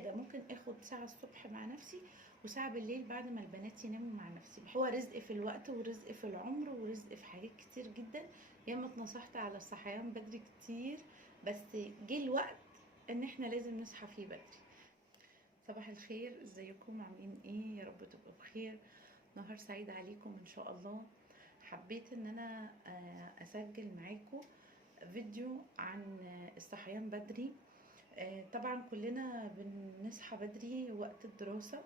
كده ممكن اخد ساعه الصبح مع نفسي وساعه بالليل بعد ما البنات يناموا مع نفسي. هو رزق في الوقت ورزق في العمر ورزق في حاجات كتير جدا. ياما اتنصحت على الصحيان بدري كتير، بس جه الوقت ان احنا لازم نصحى فيه بدري. صباح الخير، ازيكم عاملين ايه؟ يا رب تبقوا بخير. نهار سعيد عليكم ان شاء الله. حبيت ان انا اسجل معاكم فيديو عن الصحيان بدري. طبعا كلنا بنصحى بدري وقت الدراسة،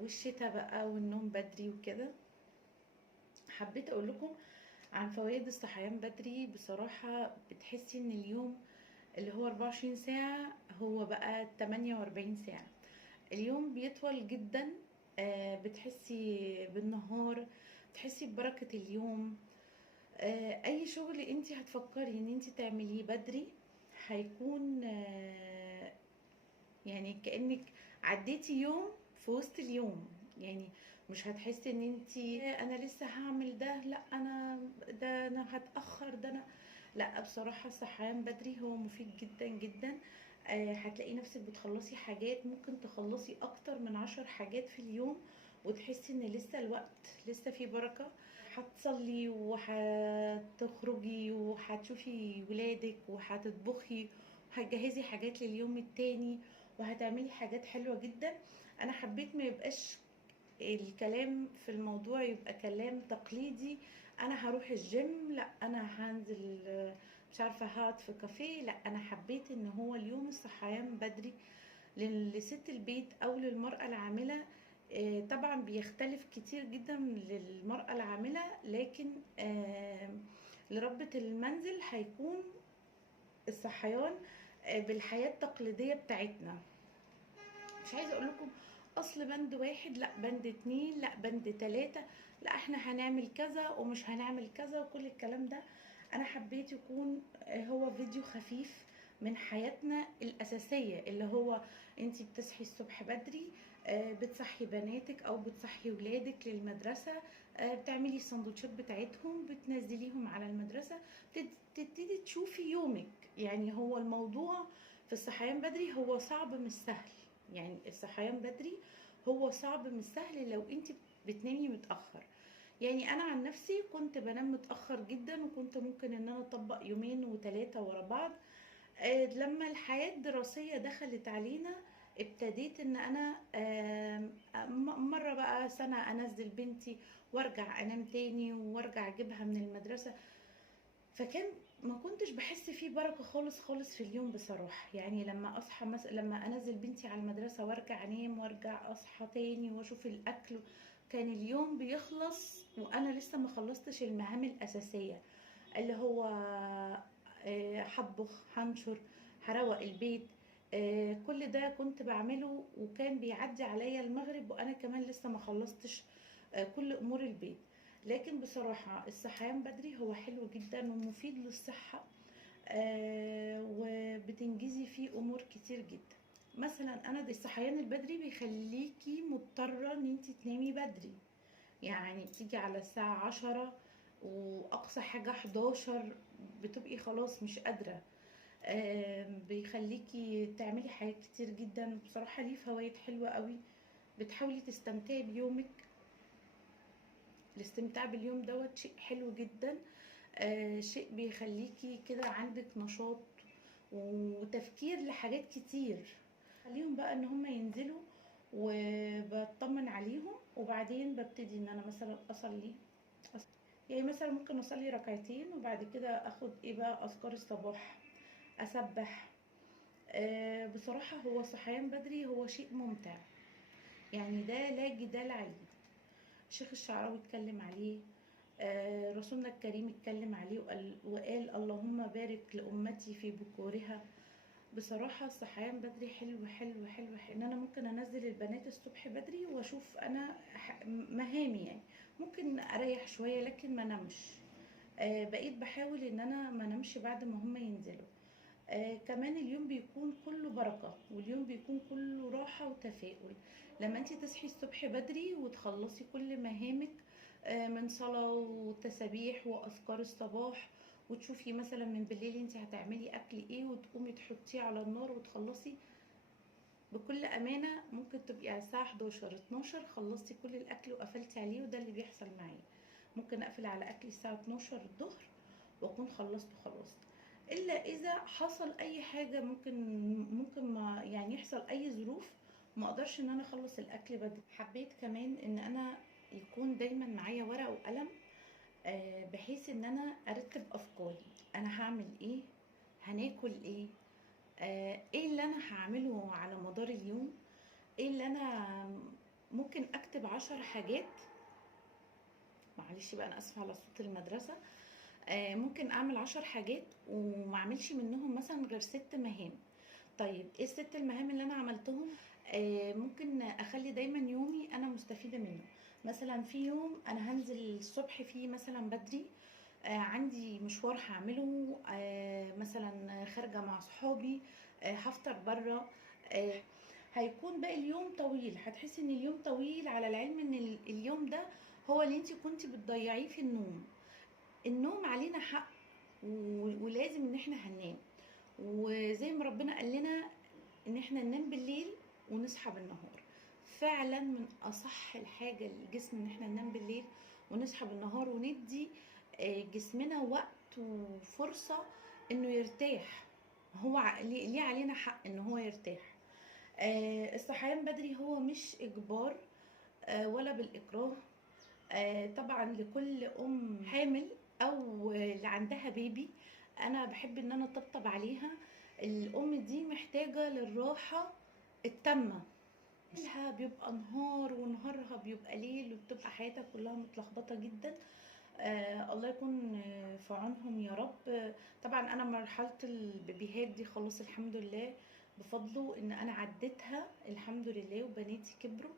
والشتاء بقى والنوم بدري وكده. حبيت اقول لكم عن فوائد الصحيان بدري. بصراحة بتحسي ان اليوم اللي هو 24 ساعة هو بقى 48 ساعة. اليوم بيطول جدا. بتحسي بالنهار، بتحسي ببركة اليوم. اي شغل انت هتفكري ان انت تعمليه بدري هيكون يعني كأنك عديتي يوم في وسط اليوم. يعني مش هتحسي ان انت انا لسه هعمل ده، لا انا هتأخر، ده انا لا. بصراحة الصحيان بدري هو مفيد جدا جدا. هتلاقي نفسك بتخلصي حاجات، ممكن تخلصي اكتر من 10 حاجات في اليوم، وتحسي ان لسه الوقت لسه فيه بركة. هتصلي وهتخرجي وهتشوفي ولادك وهتطبخي وهتجهزي حاجات لليوم التاني وهتعملي حاجات حلوة جدا. انا حبيت ما يبقاش الكلام في الموضوع يبقى كلام تقليدي، انا هروح الجيم، لا انا هنزل مش عارفة هقعد في كافيه. لا، انا حبيت ان هو اليوم الصحيان بدري لست البيت او للمرأة العاملة. طبعا بيختلف كتير جدا للمرأة العاملة، لكن لربة المنزل هيكون الصحيان بالحياة التقليدية بتاعتنا. مش عايزة اقول لكم اصل بند واحد، لا بند اتنين، لا بند تلاتة، لا احنا هنعمل كذا ومش هنعمل كذا وكل الكلام ده. انا حبيت يكون هو فيديو خفيف من حياتنا الاساسية، اللي هو انتي بتصحي الصبح بدري، بتصحي بناتك او بتصحي ولادك للمدرسة، بتعملي السندوتشات بتاعتهم، بتنزليهم على المدرسة، تبتدي تشوفي يومك. يعني هو الموضوع في الصحيان بدري هو صعب مش سهل. يعني الصحيان بدري هو صعب مش سهل لو انت بتنامي متأخر. يعني انا عن نفسي كنت بنام متأخر جدا، وكنت ممكن ان انا اطبق يومين وثلاثة ورا بعض. لما الحياة الدراسية دخلت علينا ابتديت ان انا مرة بقى سنة انزل بنتي وارجع انام تاني وارجع اجيبها من المدرسة. فكان ما كنتش بحس فيه بركة خالص خالص في اليوم بصراحة. يعني لما اصحى مثلا، لما انزل بنتي على المدرسة وارجع انام وارجع اصحى تاني واشوف الاكل، كان اليوم بيخلص وانا لسه ما خلصتش المهام الاساسية، اللي هو هطبخ، هنشر، هروق البيت. كل ده كنت بعمله وكان بيعدي عليا المغرب وانا كمان لسه ما خلصتش كل امور البيت. لكن بصراحة الصحيان بدري هو حلو جدا ومفيد للصحة، وبتنجزي فيه امور كتير جدا. مثلا انا الصحيان البدري بيخليكي مضطرة ان انت تنامي بدري. يعني تيجي على الساعة 10 واقصى حاجة 11 بتبقي خلاص مش قادرة. بيخليكي تعملي حاجات كتير جدا. بصراحة ليه فوائد حلوة قوي. بتحاولي تستمتعي بيومك. الاستمتاع باليوم دوت شيء حلو جدا. شيء بيخليكي كده عندك نشاط وتفكير لحاجات كتير. خليهم بقى ان هم ينزلوا وبطمن عليهم، وبعدين ببتدي ان انا مثلا اصلي. يعني مثلا ممكن اصلي ركعتين وبعد كده اخد ايه بقى اذكار الصباح، اسبح. بصراحة هو صحيان بدري هو شيء ممتع، يعني ده لا جدال عليه. الشيخ الشعراوي اتكلم عليه، رسولنا الكريم اتكلم عليه وقال اللهم بارك لأمتي في بكورها. بصراحة الصحيان بدري حلو حلو حلو, حلو. ان انا ممكن انزل البنات الصبح بدري واشوف انا مهامي. يعني ممكن اريح شوية لكن ما نمش. بقيت بحاول ان انا ما نمش بعد ما هم ينزلوا. كمان اليوم بيكون كله بركة، واليوم بيكون كله راحة وتفاؤل لما انت تصحي الصبح بدري وتخلصي كل مهامك، من صلاة وتسابيح وأذكار الصباح، وتشوفي مثلا من بالليل انت هتعملي أكل ايه وتقومي تحطيه على النار وتخلصي. بكل امانه ممكن تبقي على الساعه 11 12 خلصتي كل الاكل وقفلتي عليه، وده اللي بيحصل معايا. ممكن اقفل على اكلي الساعه 12 الظهر واكون خلصته خلاص، الا اذا حصل اي حاجه، ممكن ما يعني يحصل اي ظروف ما اقدرش ان انا اخلص الاكل بدري. حبيت كمان ان انا يكون دايما معايا ورقه وقلم، بحيث ان انا ارتب افكاري. انا هعمل ايه، هناكل ايه، ايه اللي انا هعمله على مدار اليوم، ايه اللي انا ممكن اكتب 10 حاجات. معلش بقى انا اسفه على صوت المدرسه. ممكن اعمل 10 حاجات وما اعملش منهم مثلا غير 6 مهام. طيب ايه ال6 مهام اللي انا عملتهم؟ ممكن اخلي دايما يومي انا مستفيده منه. مثلا في يوم انا هنزل الصبح فيه مثلا بدري، عندي مشوار هعمله، مثلا خارجه مع صحابي، هفطر بره، هيكون باقي اليوم طويل. هتحسي ان اليوم طويل، على العلم ان اليوم ده هو اللي انت كنتي بتضيعيه في النوم. النوم علينا حق، ولازم ان احنا هننام، وزي ما ربنا قال لنا ان احنا ننام بالليل ونصحى بالنهار. فعلا من اصح الحاجه للجسم ان احنا ننام بالليل ونصحى بالنهار، وندي جسمنا وقت وفرصه انه يرتاح. هو ليه علينا حق ان هو يرتاح. الصحيان بدري هو مش اجبار ولا بالاكراه. طبعا لكل ام حامل او اللي عندها بيبي، انا بحب ان انا اطبطب عليها. الام دي محتاجه للراحه التامه. ليلها بيبقى نهار ونهارها بيبقى ليل، وبتبقى حياتها كلها متلخبطه جدا. الله يكون في عونهم يا رب. طبعا انا مرحله البيبيهات دي خلاص الحمد لله بفضله ان انا عديتها الحمد لله، وبناتي كبروا.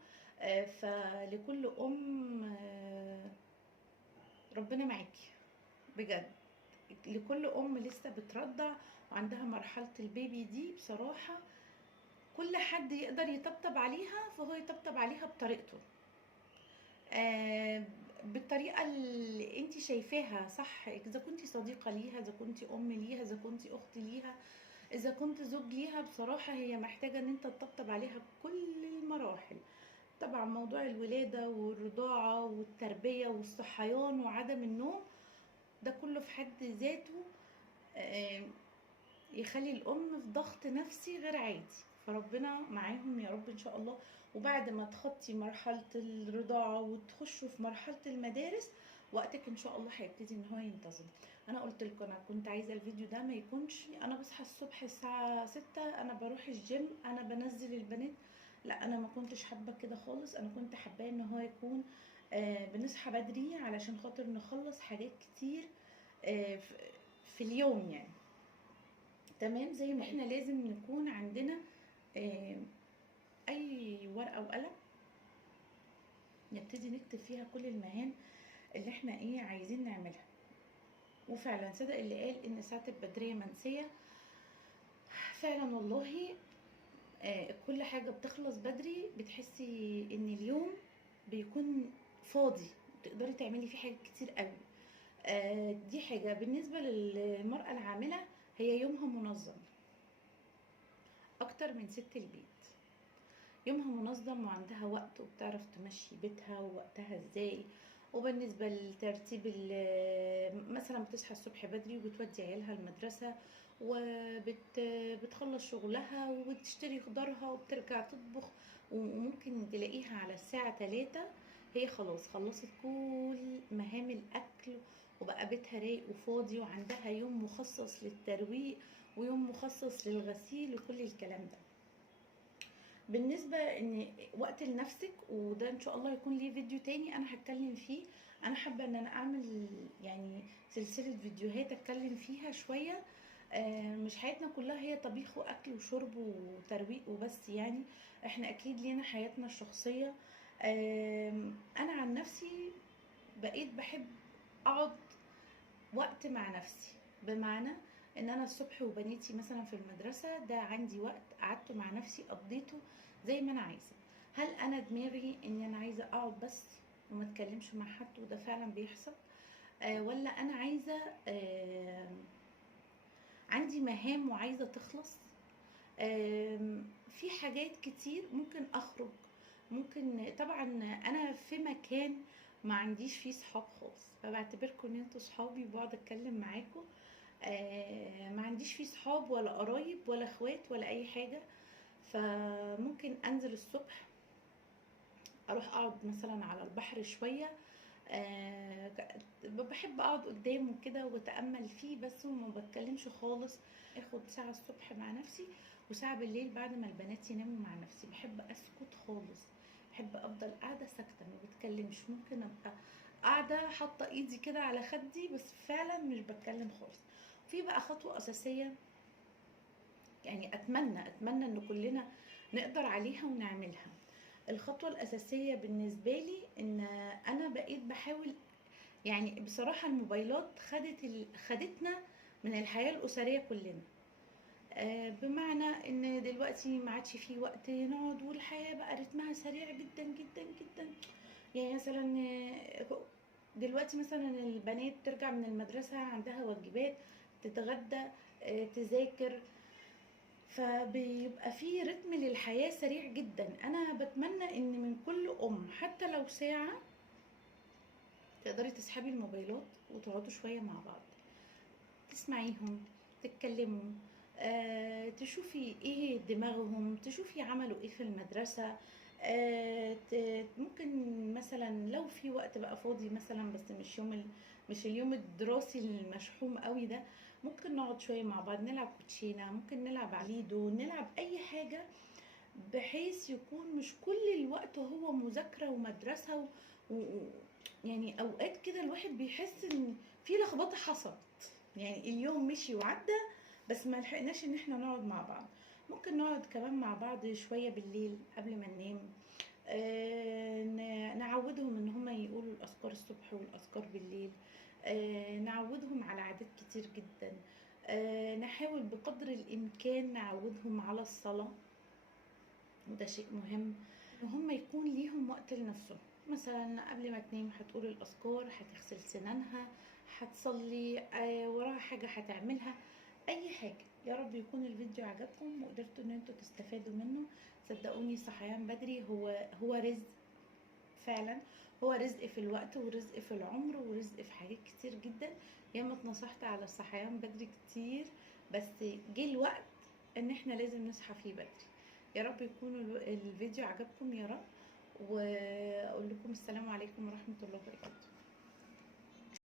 فلكل ام ربنا معاكي بجد. لكل ام لسه بترضع وعندها مرحله البيبي دي، بصراحه كل حد يقدر يطبطب عليها فهو يطبطب عليها بطريقته، بالطريقه اللي انت شايفاها صح. اذا كنت صديقه ليها، اذا كنت ام ليها، اذا كنت اخت ليها، اذا كنت زوج ليها، بصراحه هي محتاجه ان انت تطبطب عليها بكل المراحل. طبعا موضوع الولاده والرضاعه والتربيه والصحيان وعدم النوم ده كله في حد ذاته يخلي الام في ضغط نفسي غير عادي. فربنا معاهم يا رب ان شاء الله. وبعد ما تخطي مرحله الرضاعه وتخشوا في مرحله المدارس، وقتك ان شاء الله هيبتدي ان هو ينتظم. انا قلت لكم انا كنت عايزه الفيديو ده ما يكونش انا بصحى الصبح الساعه 6 انا بروح الجيم انا بنزل البنات. لا، انا ما كنتش حابه كده خالص. انا كنت حابه ان هو يكون بنصحى بدري علشان خاطر نخلص حاجات كتير في اليوم يعني. تمام، زي ما احنا لازم نكون عندنا اي ورقه وقلم نبتدي نكتب فيها كل المهام اللي احنا عايزين نعملها. وفعلا صدق اللي قال ان ساعه البدريه منسيه. فعلا والله كل حاجه بتخلص بدري بتحسي ان اليوم بيكون فاضي، تقدري تعملي فيه حاجات كتير قوي. دي حاجه. بالنسبه للمراه العامله، هي يومها منظم اكتر من ست البيت. يومها منظم وعندها وقت وبتعرف تمشي بيتها ووقتها ازاي. وبالنسبة لترتيب مثلا بتصحى الصبح بدري وبتودي عيالها المدرسة وبتخلص شغلها وبتشتري خضارها وبترجع تطبخ، وممكن تلاقيها على الساعة 3 هي خلاص خلصت كل مهام الأكل، وبقى بيتها رايق وفاضي، وعندها يوم مخصص للترويق ويوم مخصص للغسيل وكل الكلام ده. بالنسبه ان وقت لنفسك، وده ان شاء الله يكون ليه فيديو تاني انا هتكلم فيه. انا حابه ان انا اعمل يعني سلسله فيديوهات اتكلم فيها شويه. مش حياتنا كلها هي طبيخ واكل وشرب وترويق وبس يعني. احنا اكيد لينا حياتنا الشخصيه. انا عن نفسي بقيت بحب اقعد وقت مع نفسي، بمعنى ان انا الصبح وبنيتي مثلا في المدرسه ده عندي وقت قعدته مع نفسي قضيته زي ما انا عايزه. هل انا دماغي ان انا عايزه اقعد بس وما اتكلمش مع حد، وده فعلا بيحصل، ولا انا عايزه عندي مهام وعايزه تخلص. في حاجات كتير ممكن اخرج، ممكن طبعا انا في مكان ما عنديش فيه صحاب خالص، فبعتبركم ان انتوا صحابي وبقعد اتكلم معاكم. ما عنديش فيه صحاب ولا قرايب ولا اخوات ولا اي حاجه. فممكن انزل الصبح اروح اقعد مثلا على البحر شويه. بحب اقعد قدامه كده واتامل فيه بس، وما بتكلمش خالص. اخد ساعه الصبح مع نفسي وساعه بالليل بعد ما البنات يناموا مع نفسي. بحب اسكت خالص، بحب افضل قاعده ساكته ما بتكلمش. ممكن ابقى قاعده حاطه ايدي كده على خدي بس فعلا مش بتكلم خالص. في بقى خطوه اساسيه، يعني اتمنى ان كلنا نقدر عليها ونعملها. الخطوة الأساسية بالنسبة لي إن أنا بقيت بحاول، يعني بصراحة الموبايلات خدتنا من الحياة الأسرية كلنا. بمعنى إن دلوقتي ما عادش فيه وقت نقعد، والحياة بقى رتمها سريع جدا جدا جدا. يعني مثلا دلوقتي مثلا البنات ترجع من المدرسة عندها واجبات، تتغدى، تذاكر، فبيبقى في رتم للحياة سريع جدا. انا بتمنى ان من كل ام حتى لو ساعة تقدري تسحبي الموبايلات وتقعدوا شوية مع بعض، تسمعيهم، تتكلموا، تشوفي ايه دماغهم، تشوفي عملوا ايه في المدرسة. ممكن مثلا لو في وقت بقى فاضي مثلا، بس مش اليوم الدراسي المشحوم قوي ده، ممكن نقعد شوية مع بعض نلعب كوتشينة، ممكن نلعب عليدو، نلعب اي حاجة، بحيث يكون مش كل الوقت هو مذاكرة ومدرسة يعني اوقات كده الواحد بيحس ان في لخبطة حصلت، يعني اليوم مشي وعدى بس ما لحقناش ان احنا نقعد مع بعض. ممكن نقعد كمان مع بعض شوية بالليل قبل ما ننام. نعودهم ان هم يقولوا الاذكار الصبح والاذكار بالليل. نعودهم على عادات كتير جدا. نحاول بقدر الامكان نعودهم على الصلاة، وده شيء مهم ان هم يكون ليهم وقت لنفسهم. مثلا قبل ما تنام هتقول الاذكار، هتغسل سنانها، هتصلي، وراها حاجة هتعملها، اي حاجة. يا رب يكون الفيديو عجبكم وقدرتوا ان انتوا تستفادوا منه. صدقوني صحيان بدري هو رزق فعلا، هو رزق في الوقت ورزق في العمر ورزق في حاجات كتير جدا. ياما اتنصحت على الصحيان بدري كتير، بس جه الوقت ان احنا لازم نصحى فيه بدري. يا رب يكون الفيديو عجبكم يا رب، واقول لكم السلام عليكم ورحمة الله وبركاته.